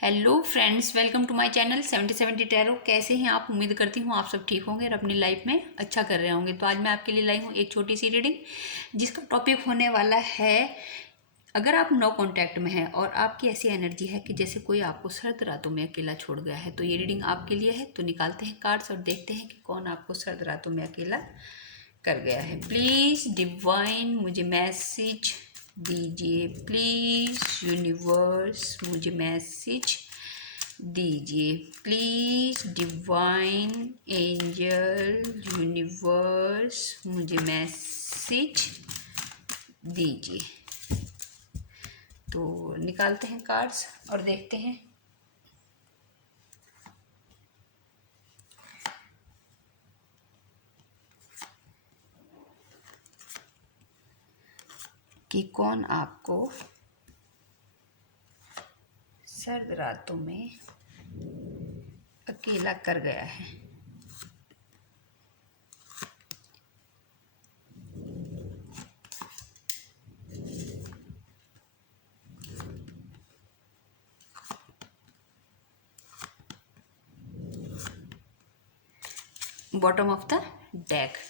Hello friends, welcome to my channel 7070 tarot. कैसे हैं आप? उम्मीद करती हूँ आप सब ठीक होंगे और अपनी लाइफ में अच्छा कर रहे होंगे। तो आज मैं आपके लिए लाई हूँ एक छोटी सी रीडिंग जिसका टॉपिक होने वाला है, अगर आप नो कांटेक्ट में हैं और आपकी ऐसी एनर्जी है कि जैसे कोई आपको सर्द रातों में अकेला छोड़ गया है, तो ये रीडिंग आपके लिए है। तो निकालते हैं कार्ड्स और देखते हैं कि कौन आपको सर्द रातों में अकेला कर गया है। प्लीज़ डिवाइन मुझे मैसेज दीजिए, प्लीज़ यूनिवर्स मुझे मैसेज दीजिए, प्लीज़ डिवाइन एंजल यूनिवर्स मुझे मैसेज दीजिए। तो निकालते हैं कार्ड्स और देखते हैं कि कौन आपको सर्द रातों में अकेला कर गया है। Bottom of the deck.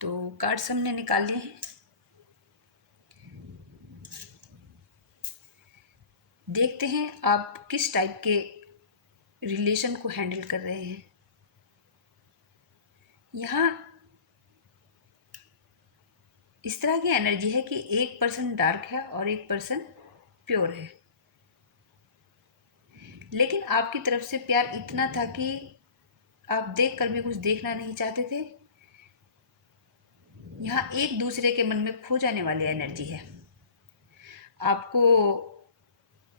तो कार्ड्स हमने निकाल लिए हैं। देखते हैं आप किस टाइप के रिलेशन को हैंडल कर रहे हैं। यहाँ इस तरह की एनर्जी है कि एक पर्सन डार्क है और एक पर्सन प्योर है, लेकिन आपकी तरफ से प्यार इतना था कि आप देख कर भी कुछ देखना नहीं चाहते थे। यहाँ एक दूसरे के मन में खो जाने वाली एनर्जी है। आपको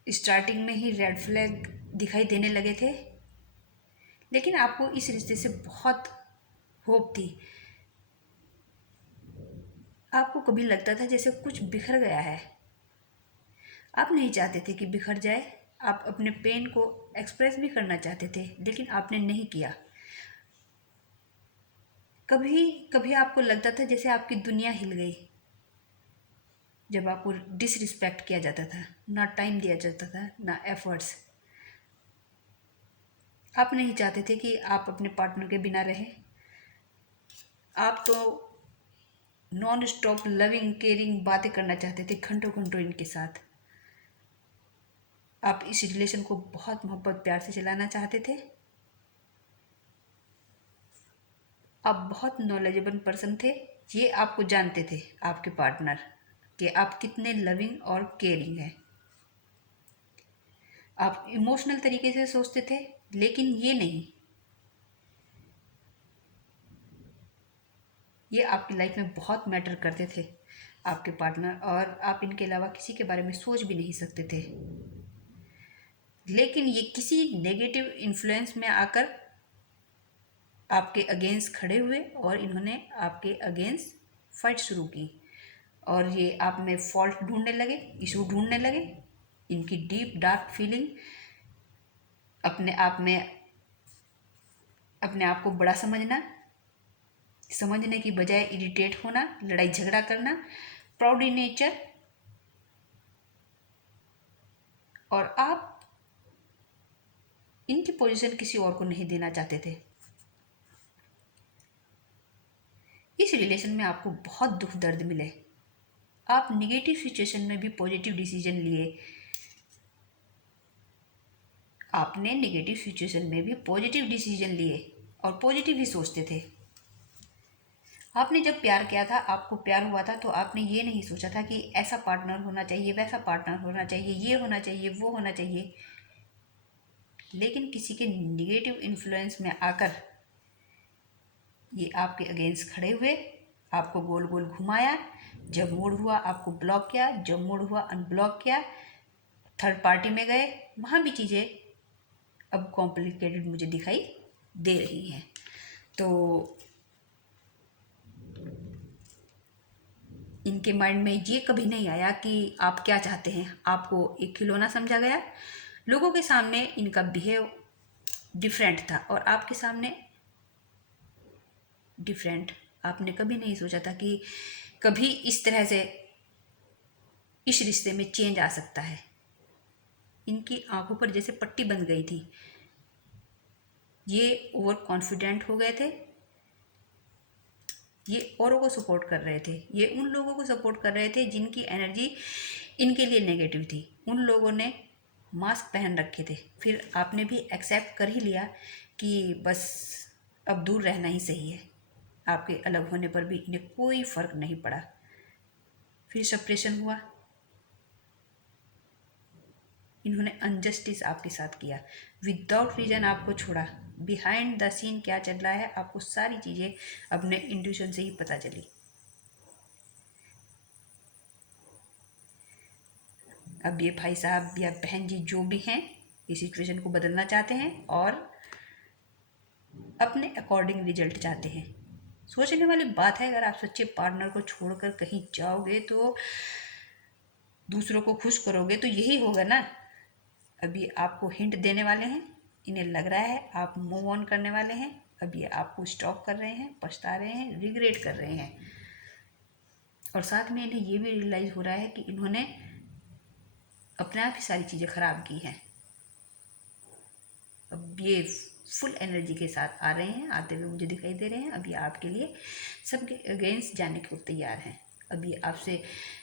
स्टार्टिंग में ही रेड फ्लैग दिखाई देने लगे थे, लेकिन आपको इस रिश्ते से बहुत होप थी। आपको कभी लगता था जैसे कुछ बिखर गया है। आप नहीं चाहते थे कि बिखर जाए। आप अपने पेन को एक्सप्रेस भी करना चाहते थे, लेकिन आपने नहीं किया। कभी कभी आपको लगता था जैसे आपकी दुनिया हिल गई जब आपको डिसरिस्पेक्ट किया जाता था, ना टाइम दिया जाता था, ना एफर्ट्स। आप नहीं चाहते थे कि आप अपने पार्टनर के बिना रहें। आप तो नॉन स्टॉप लविंग केयरिंग बातें करना चाहते थे घंटों घंटों इनके साथ। आप इस रिलेशन को बहुत मोहब्बत प्यार से चलाना चाहते थे। आप बहुत नॉलेजेबल पर्सन थे। ये आपको जानते थे आपके पार्टनर कि आप कितने लविंग और केयरिंग हैं। आप इमोशनल तरीके से सोचते थे, लेकिन ये नहीं। ये आपकी लाइफ में बहुत मैटर करते थे आपके पार्टनर, और आप इनके अलावा किसी के बारे में सोच भी नहीं सकते थे। लेकिन ये किसी नेगेटिव इन्फ्लुएंस में आकर आपके अगेंस्ट खड़े हुए और इन्होंने आपके अगेंस्ट फाइट शुरू की, और ये आप में फॉल्ट ढूंढने लगे, इशू ढूंढने लगे। इनकी डीप डार्क फीलिंग, अपने आप में अपने आप को बड़ा समझना, समझने की बजाय इरिटेट होना, लड़ाई झगड़ा करना, प्राउड इन नेचर। और आप इनकी पोजीशन किसी और को नहीं देना चाहते थे। इस रिलेशन में आपको बहुत दुख दर्द मिले। आप निगेटिव सिचुएशन में भी पॉजिटिव डिसीजन लिए। आपने नेगेटिव सिचुएशन में भी पॉजिटिव डिसीजन लिए और पॉजिटिव ही सोचते थे। आपने जब प्यार किया था, आपको प्यार हुआ था, तो आपने ये नहीं सोचा था कि ऐसा पार्टनर होना चाहिए, वैसा पार्टनर होना चाहिए, ये होना चाहिए, वो होना चाहिए। लेकिन किसी के निगेटिव इन्फ्लुएंस में आकर ये आपके अगेंस्ट खड़े हुए, आपको गोल गोल घुमाया। जब मूड हुआ आपको ब्लॉक किया, जब मूड हुआ अनब्लॉक किया, थर्ड पार्टी में गए। वहाँ भी चीज़ें अब कॉम्प्लिकेटेड मुझे दिखाई दे रही हैं। तो इनके माइंड में ये कभी नहीं आया कि आप क्या चाहते हैं। आपको एक खिलौना समझा गया। लोगों के सामने इनका बिहेव डिफरेंट था और आपके सामने डिफरेंट। आपने कभी नहीं सोचा था कि कभी इस तरह से इस रिश्ते में चेंज आ सकता है। इनकी आंखों पर जैसे पट्टी बंध गई थी। ये ओवर कॉन्फिडेंट हो गए थे। ये औरों को सपोर्ट कर रहे थे। ये उन लोगों को सपोर्ट कर रहे थे जिनकी एनर्जी इनके लिए नेगेटिव थी। उन लोगों ने मास्क पहन रखे थे। फिर आपने भी एक्सेप्ट कर ही लिया कि बस अब दूर रहना ही सही है। आपके अलग होने पर भी इन्हें कोई फ़र्क नहीं पड़ा। फिर सेपरेशन हुआ। इन्होंने अनजस्टिस आपके साथ किया। विदाउट रीज़न आपको छोड़ा। बिहाइंड द सीन क्या चल रहा है आपको सारी चीज़ें अपने इंट्यूशन से ही पता चली। अब ये भाई साहब या बहन जी जो भी हैं ये सिचुएशन को बदलना चाहते हैं और अपने अकॉर्डिंग रिजल्ट चाहते हैं। सोचने वाली बात है, अगर आप सच्चे पार्टनर को छोड़कर कहीं जाओगे तो दूसरों को खुश करोगे तो यही होगा ना। अभी आपको हिंट देने वाले हैं। इन्हें लग रहा है आप मूव ऑन करने वाले हैं। अब ये आपको स्टॉप कर रहे हैं, पछता रहे हैं, रिग्रेट कर रहे हैं। और साथ में इन्हें ये भी रियलाइज़ हो रहा है कि इन्होंने अपने आप ही सारी चीज़ें ख़राब की हैं। अब ये फुल एनर्जी के साथ आ रहे हैं, आते हुए मुझे दिखाई दे रहे हैं। अब ये आपके लिए सबके अगेंस्ट जाने को तैयार हैं। अब ये आपसे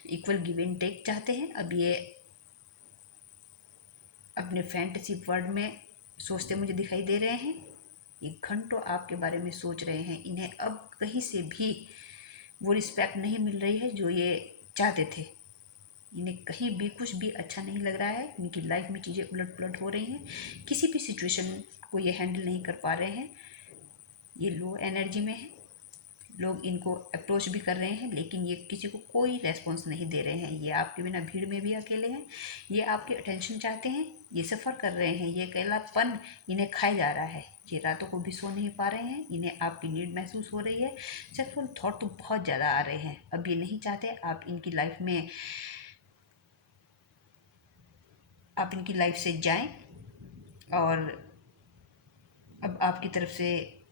इक्वल गिव एंड टेक चाहते हैं। अब ये अपने फैंटेसी वर्ल्ड में सोचते मुझे दिखाई दे रहे हैं। ये घंटों आपके बारे में सोच रहे हैं। इन्हें अब कहीं से भी वो रिस्पेक्ट नहीं मिल रही है जो ये चाहते थे। इन्हें कहीं भी कुछ भी अच्छा नहीं लग रहा है। इनकी लाइफ में चीज़ें उलट पुलट हो रही हैं। किसी भी सिचुएशन को ये हैंडल नहीं कर पा रहे हैं। ये लो एनर्जी में है। लोग इनको अप्रोच भी कर रहे हैं लेकिन ये किसी को कोई रेस्पॉन्स नहीं दे रहे हैं। ये आपके बिना भीड़ में भी अकेले हैं। ये आपके अटेंशन चाहते हैं। ये सफ़र कर रहे हैं। ये अकेलापन इन्हें खाया जा रहा है। ये रातों को भी सो नहीं पा रहे हैं। इन्हें आपकी नीड महसूस हो रही है। सेक्सुअल थॉट तो बहुत ज़्यादा आ रहे हैं। अब ये नहीं चाहते आप इनकी लाइफ से जाएं। और अब आपकी तरफ से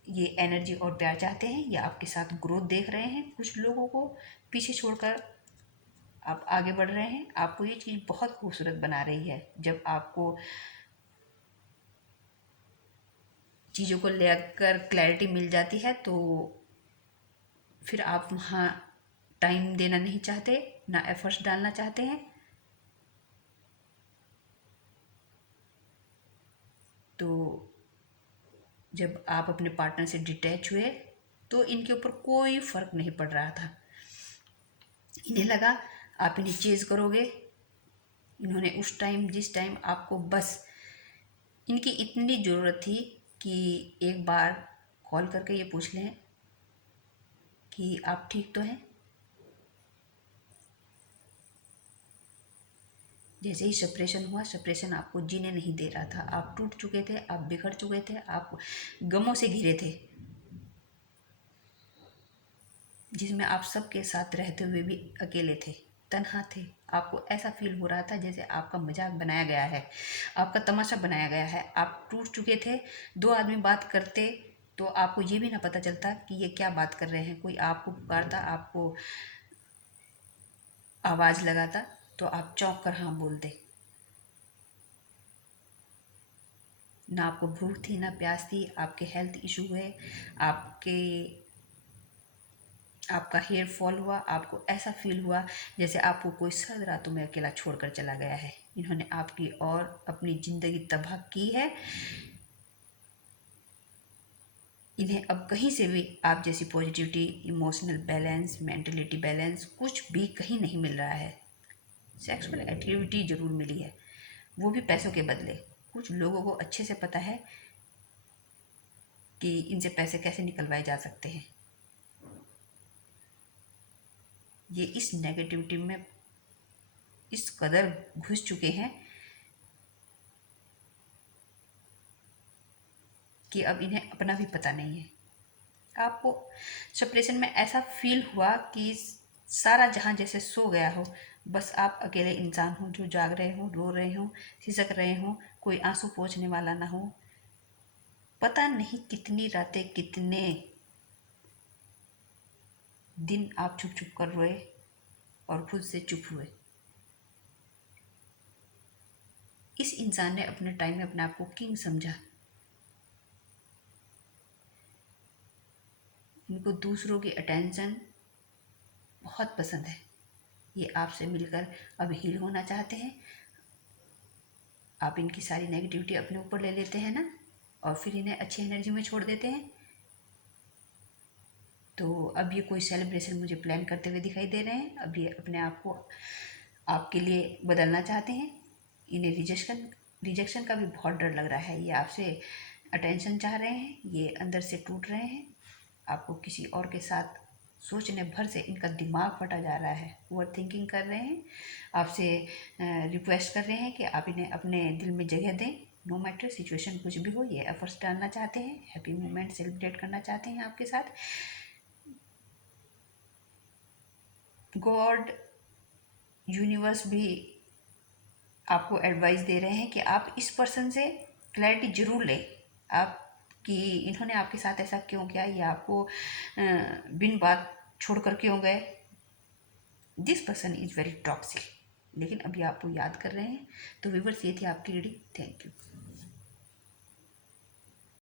ये एनर्जी और प्यार चाहते हैं। ये आपके साथ ग्रोथ देख रहे हैं। कुछ लोगों को पीछे छोड़कर आप आगे बढ़ रहे हैं। आपको ये चीज़ बहुत खूबसूरत बना रही है। जब आपको चीज़ों को लेकर क्लैरिटी मिल जाती है तो फिर आप वहाँ टाइम देना नहीं चाहते, ना एफर्ट्स डालना चाहते हैं। तो जब आप अपने पार्टनर से डिटैच हुए तो इनके ऊपर कोई फ़र्क नहीं पड़ रहा था। इन्हें लगा आप इन्हें चेज़ करोगे। इन्होंने उस टाइम जिस टाइम आपको बस इनकी इतनी ज़रूरत थी कि एक बार कॉल करके ये पूछ लें कि आप ठीक तो हैं। जैसे ही सेपरेशन हुआ, सेपरेशन आपको जीने नहीं दे रहा था। आप टूट चुके थे, आप बिखर चुके थे, आप गमों से घिरे थे जिसमें आप सबके साथ रहते हुए भी अकेले थे, तन्हा थे। आपको ऐसा फील हो रहा था जैसे आपका मजाक बनाया गया है, आपका तमाशा बनाया गया है। आप टूट चुके थे। दो आदमी बात करते तो आपको ये भी ना पता चलता कि ये क्या बात कर रहे हैं। कोई आपको पुकारता, आपको आवाज़ लगाता तो आप चौंक कर हाँ बोलते। ना आपको भूख थी, ना प्यास थी। आपके हेल्थ इशू हुए, आपका हेयर फॉल हुआ। आपको ऐसा फील हुआ जैसे आपको कोई सर्द रातों में अकेला छोड़कर चला गया है। इन्होंने आपकी और अपनी ज़िंदगी तबाह की है। इन्हें अब कहीं से भी आप जैसी positivity, emotional balance, mentality balance कुछ भी कहीं नहीं मिल रहा है। सेक्सुअल एक्टिविटी ज़रूर मिली है, वो भी पैसों के बदले। कुछ लोगों को अच्छे से पता है कि इनसे पैसे कैसे निकलवाए जा सकते हैं। ये इस नेगेटिविटी में इस कदर घुस चुके हैं कि अब इन्हें अपना भी पता नहीं है। आपको सेपरेशन में ऐसा फील हुआ कि सारा जहां जैसे सो गया हो। बस आप अकेले इंसान हो जो जाग रहे हो, रो रहे हो, सिसक रहे हो। कोई आंसू पोंछने वाला ना हो। पता नहीं कितनी रातें, कितने दिन आप चुप चुप कर रोए और खुद से चुप हुए। इस इंसान ने अपने टाइम में अपने आप को किंग समझा। इनको दूसरों की अटेंशन बहुत पसंद है। ये आपसे मिलकर अब हील होना चाहते हैं। आप इनकी सारी नेगेटिविटी अपने ऊपर ले लेते हैं ना, और फिर इन्हें अच्छी एनर्जी में छोड़ देते हैं। तो अब ये कोई सेलिब्रेशन मुझे प्लान करते हुए दिखाई दे रहे हैं। अब ये अपने आप को आपके लिए बदलना चाहते हैं। इन्हें रिजेक्शन का भी बहुत डर लग रहा है। ये आपसे अटेंशन चाह रहे हैं, ये अंदर से टूट रहे हैं। आपको किसी और के साथ सोचने भर से इनका दिमाग फटा जा रहा है, ओवर थिंकिंग कर रहे हैं। आपसे रिक्वेस्ट कर रहे हैं कि आप इन्हें अपने दिल में जगह दें। नो मैटर सिचुएशन कुछ भी हो, ये एफर्ट्स डालना चाहते हैं, हैप्पी मोमेंट सेलिब्रेट करना चाहते हैं आपके साथ। गॉड, यूनिवर्स भी आपको एडवाइस दे रहे हैं कि आप इस पर्सन से क्लैरिटी जरूर लें। आप कि इन्होंने आपके साथ ऐसा क्यों किया, या आपको बिन बात छोड़कर क्यों गए। This person is very toxic, लेकिन अभी आपको याद कर रहे हैं। तो व्यूअर्स, ये थी आपकी रीडिंग। Thank you.